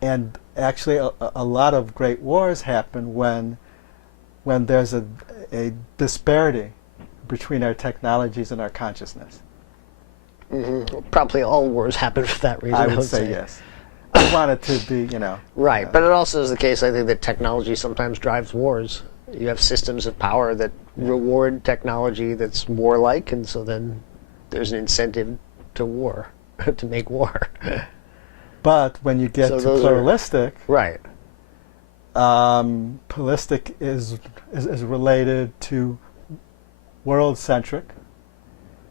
And actually, a lot of great wars happen when there's a disparity between our technologies and our consciousness. Probably all wars happen for that reason. I would say yes. I want it to be, Right, but it also is the case, I think, that technology sometimes drives wars. You have systems of power that reward technology that's warlike, and so then there's an incentive to war, to make war. But when you get to pluralistic, right, pluralistic is related to world-centric.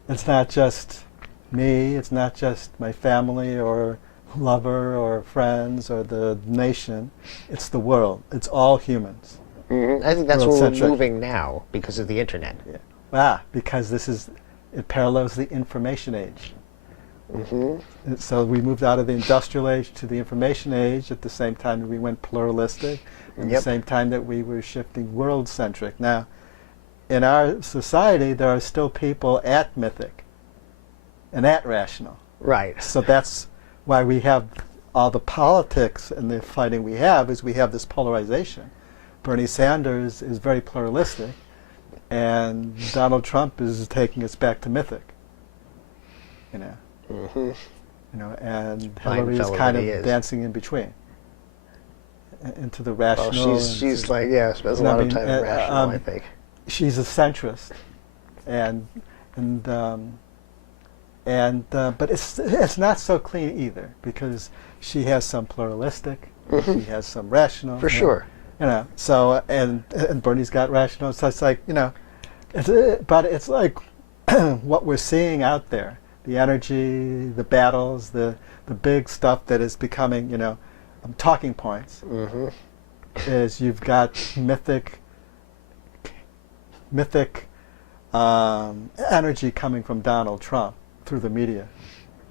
It's not just me, it's not just my family or lover or friends or the nation. It's the world. It's all humans. I think that's where we're moving now because of the internet. Because it parallels the information age. So we moved out of the industrial age to the information age at the same time that we went pluralistic, at the same time that we were shifting world-centric. Now, in our society, there are still people at mythic and at rational. Right. So that's why we have all the politics and the fighting we have, is we have this polarization. Bernie Sanders is very pluralistic, and Donald Trump is taking us back to mythic. And Hillary is kind of dancing in between, into the rational. Well, she's spends a lot of time in rational, I think. She's a centrist, but it's not so clean either, because she has some pluralistic, she has some rational. For sure. So and Bernie's got rational. So it's like but it's like what we're seeing out there, the energy, the battles, the big stuff that is becoming talking points. Is you've got mythic energy coming from Donald Trump through the media.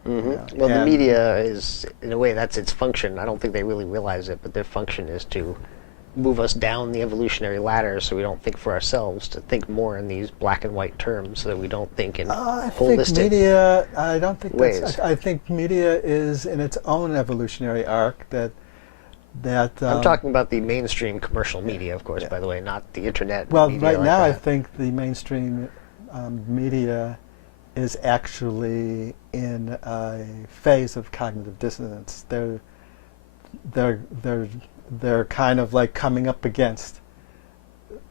Well, the media is, in a way, that's its function. I don't think they really realize it, but their function is to move us down the evolutionary ladder so we don't think for ourselves, to think more in these black and white terms so that we don't think in holistic ways. I think media is in its own evolutionary arc that I'm talking about the mainstream commercial media, of course, by the way, not the internet. Well, media right like now that. I think the mainstream media is actually in a phase of cognitive dissonance. They're kind of like coming up against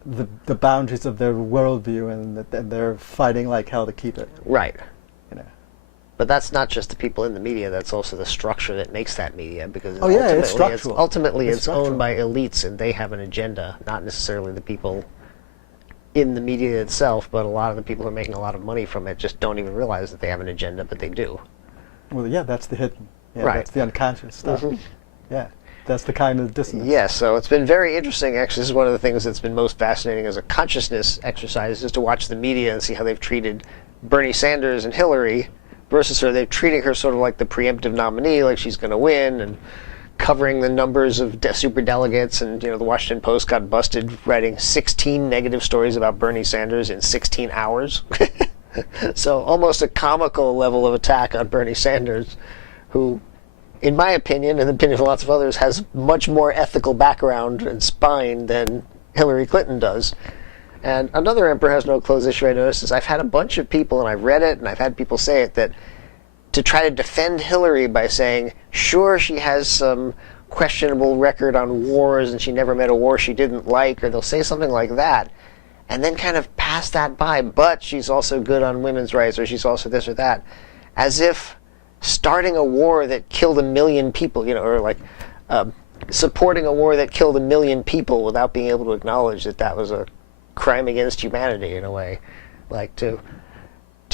the boundaries of their worldview, and they're fighting like hell to keep it. Right. But that's not just the people in the media, that's also the structure that makes that media, because it's structural. Ultimately it's structural. owned by elites, and they have an agenda, not necessarily the people in the media itself, but a lot of the people who are making a lot of money from it just don't even realize that they have an agenda, but they do. Well, that's the hidden. Right. That's the unconscious stuff. That's the kind of dissonance. Yes, so it's been very interesting. Actually, this is one of the things that's been most fascinating as a consciousness exercise, is to watch the media and see how they've treated Bernie Sanders and Hillary versus her. They're treating her sort of like the preemptive nominee, like she's going to win, and covering the numbers of super delegates. And the Washington Post got busted writing 16 negative stories about Bernie Sanders in 16 hours. So almost a comical level of attack on Bernie Sanders, who, in my opinion, and the opinion of lots of others, has much more ethical background and spine than Hillary Clinton does. And another Emperor Has No Clothes issue I noticed is I've had a bunch of people, and I've read it, and I've had people say it, that to try to defend Hillary by saying, sure, she has some questionable record on wars, and she never met a war she didn't like, or they'll say something like that, and then kind of pass that by, but she's also good on women's rights, or she's also this or that, as if starting a war that killed 1 million people, or like supporting a war that killed 1 million people without being able to acknowledge that that was a crime against humanity, in a way, like to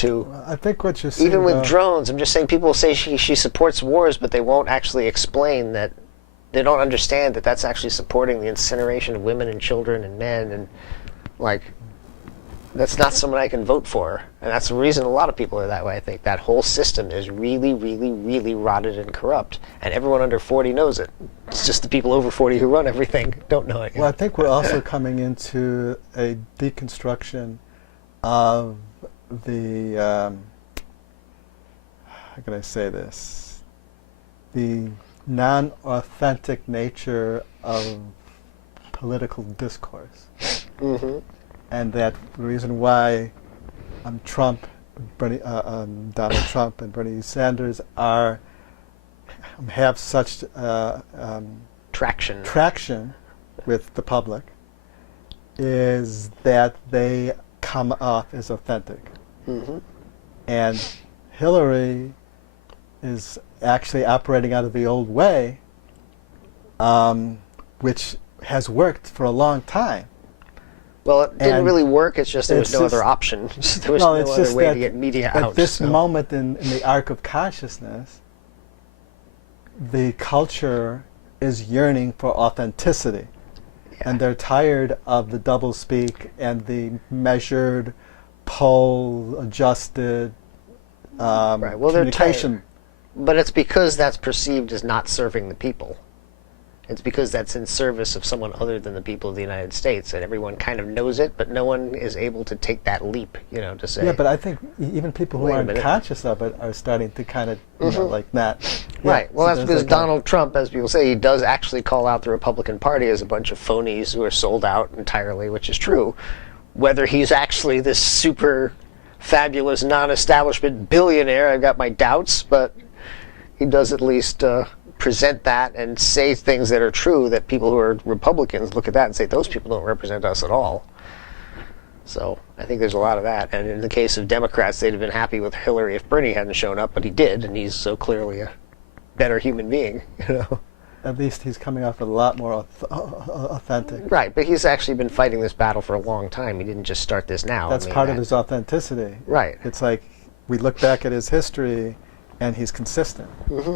I think what you're saying, even with drones, I'm just saying, people say she supports wars, but they won't actually explain that. They don't understand that that's actually supporting the incineration of women and children and men, and that's not someone I can vote for. And that's the reason a lot of people are that way. I think that whole system is really, really, really rotted and corrupt, and everyone under 40 knows it. It's just the people over 40 who run everything don't know it. Well, I think we're also coming into a deconstruction of the how can I say this? The non-authentic nature of political discourse. Mm-hmm. And that the reason why Donald Trump and Bernie Sanders have such traction with the public is that they come off as authentic. Mm-hmm. And Hillary is actually operating out of the old way, which has worked for a long time. Well, it didn't really work. It's just there was no other option. There was no other way to get media out. At this moment in the arc of consciousness, the culture is yearning for authenticity. Yeah. And they're tired of the doublespeak and the measured, poll-adjusted right. Well, communication. they're tired. But it's because that's perceived as not serving the people. It's because that's in service of someone other than the people of the United States, and everyone kind of knows it, but no one is able to take that leap, to say. Yeah, but I think even people who aren't conscious of it are starting to kind of, like that. Yeah, right. Well, that's because Donald Trump, as people say, he does actually call out the Republican Party as a bunch of phonies who are sold out entirely, which is true. Whether he's actually this super fabulous non-establishment billionaire, I've got my doubts, but he does at least present that and say things that are true, that people who are Republicans look at that and say, those people don't represent us at all. So I think there's a lot of that. And in the case of Democrats, they'd have been happy with Hillary if Bernie hadn't shown up, but he did, and he's so clearly a better human being. At least he's coming off a lot more authentic. Right, but he's actually been fighting this battle for a long time. He didn't just start this now. That's part of his authenticity. Right. It's like we look back at his history and he's consistent. Mm-hmm.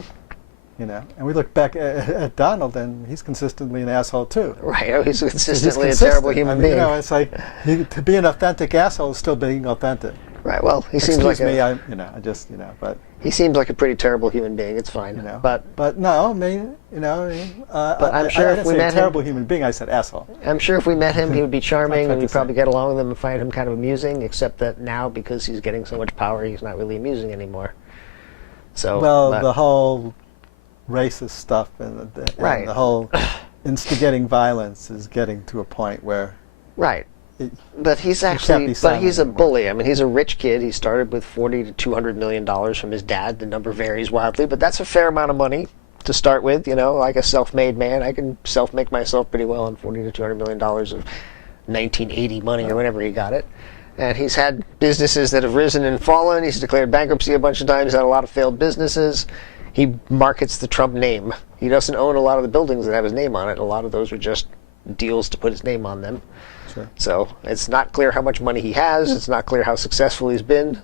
And we look back at Donald, and he's consistently an asshole too. Right, he's consistently a terrible human being. It's like to be an authentic asshole is still being authentic. Right. Well, he seems like but he seems like a pretty terrible human being. It's fine. But no, but I'm sure if we met him, terrible human being, I said asshole. I'm sure if we met him, he would be charming, and we'd probably get along with him and find him kind of amusing. Except that now, because he's getting so much power, he's not really amusing anymore. So the whole racist stuff and the whole instigating violence is getting to a point where but he's a bully. I mean, he's a rich kid. He started with $40 to $200 million from his dad. The number varies wildly, but that's a fair amount of money to start with. Like a self-made man, I can self-make myself pretty well on $40 to $200 million of 1980 money or whenever he got it. And he's had businesses that have risen and fallen. He's declared bankruptcy a bunch of times. He's had a lot of failed businesses. He markets the Trump name. He doesn't own a lot of the buildings that have his name on it. A lot of those are just deals to put his name on them. Sure. So it's not clear how much money he has. It's not clear how successful he's been.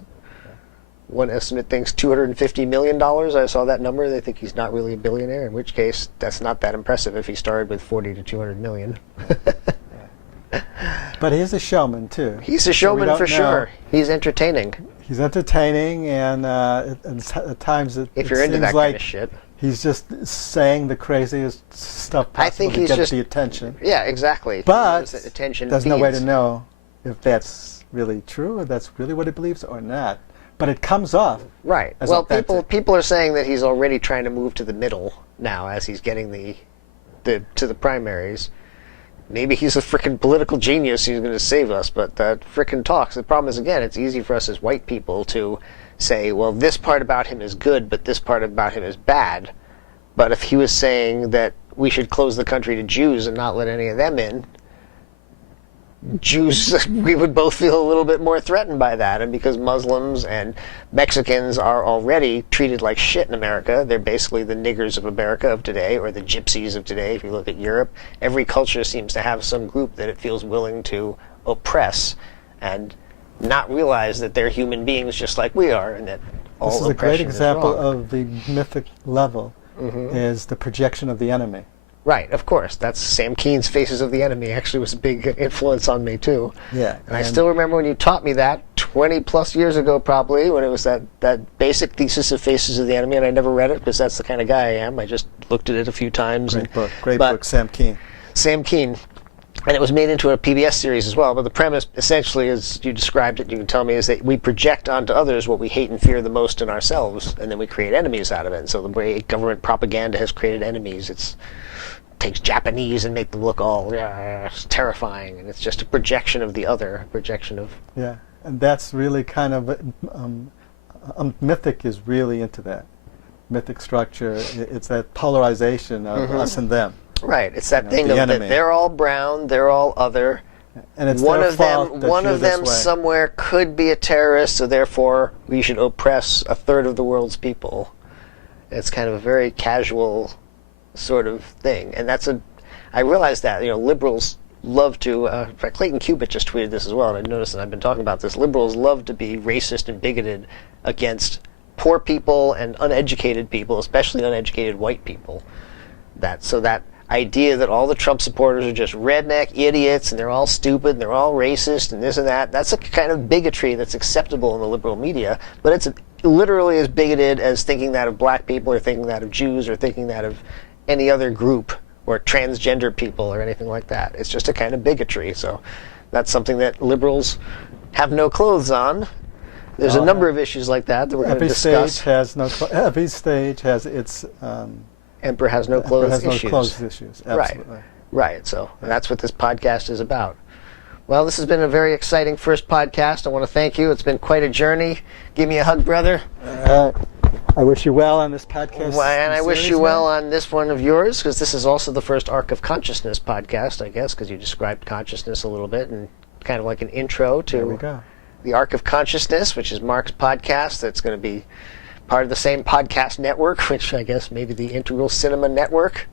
One estimate thinks $250 million. I saw that number. They think he's not really a billionaire, in which case that's not that impressive if he started with 40 to 200 million. But he's a showman, too. He's a showman for sure. He's entertaining. He's entertaining, and at times if you're into that kind of shit. He's just saying the craziest stuff possible I think he's to get just the attention. Yeah, exactly. But attention there's no way to know if that's really true, or that's really what he believes, or not. But it comes off. Right. As well, authentic. people are saying that he's already trying to move to the middle now as he's getting to the primaries. Maybe he's a frickin' political genius who's going to save us, but that frickin' talks. The problem is, again, it's easy for us as white people to say, well, this part about him is good, but this part about him is bad. But if he was saying that we should close the country to Jews and not let any of them in, Jews, we would both feel a little bit more threatened by that. And because Muslims and Mexicans are already treated like shit in America, they're basically the niggers of America of today, or the gypsies of today. If you look at Europe, every culture seems to have some group that it feels willing to oppress and not realize that they're human beings just like we are, and that all this is a great example wrong. of the mythic level, is the projection of the enemy. Right, of course. That's Sam Keen's Faces of the Enemy actually was a big influence on me, too. Yeah. And I still remember when you taught me that 20 plus years ago, probably, when it was that basic thesis of Faces of the Enemy, and I never read it because that's the kind of guy I am. I just looked at it a few times. Great book, Sam Keen. Sam Keen. And it was made into a PBS series as well. But the premise, essentially, as you described it, you can tell me, is that we project onto others what we hate and fear the most in ourselves, and then we create enemies out of it. And so the way government propaganda has created enemies, it takes Japanese and make them look all terrifying, and it's just a projection of the other, a projection of... Yeah, and that's really kind of... Mythic is really into that. Mythic structure, it's that polarization of us and them. Right, it's that thing the of that enemy. they're all brown, they're all other. And it's one their of fault them, that one you're of this them way. somewhere could be a terrorist, so therefore we should oppress a third of the world's people. It's kind of a very casual sort of thing, and that's I realize that liberals love to. In fact, Clayton Cubitt just tweeted this as well, and I noticed, and I've been talking about this. Liberals love to be racist and bigoted against poor people and uneducated people, especially uneducated white people. That idea that all the Trump supporters are just redneck idiots and they're all stupid and they're all racist and this and that, that's a kind of bigotry that's acceptable in the liberal media, but it's literally as bigoted as thinking that of black people or thinking that of Jews or thinking that of any other group or transgender people or anything like that. It's just a kind of bigotry. So that's something that liberals have no clothes on. There's a number of issues like that we're going to discuss. Every stage has its... Emperor has no clothes issues. Absolutely. Right. So that's what this podcast is about. Well, this has been a very exciting first podcast. I want to thank you. It's been quite a journey. Give me a hug, brother. I wish you well on this podcast. And I wish you well on this one of yours, because this is also the first Arc of Consciousness podcast, I guess, because you described consciousness a little bit and kind of like an intro to the Arc of Consciousness, which is Mark's podcast. That's going to be part of the same podcast network, which I guess maybe the Integral Cinema Network.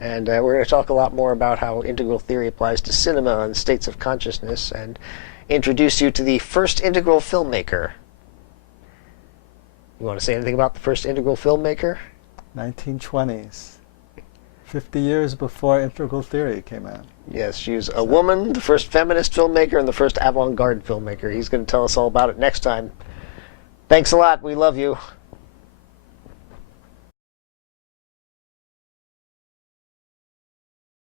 And we're going to talk a lot more about how integral theory applies to cinema and states of consciousness, and introduce you to the first integral filmmaker. You want to say anything about the first integral filmmaker? 1920s. 50 years before integral theory came out. Yes, she's a woman, the first feminist filmmaker, and the first avant-garde filmmaker. He's going to tell us all about it next time. Thanks a lot. We love you.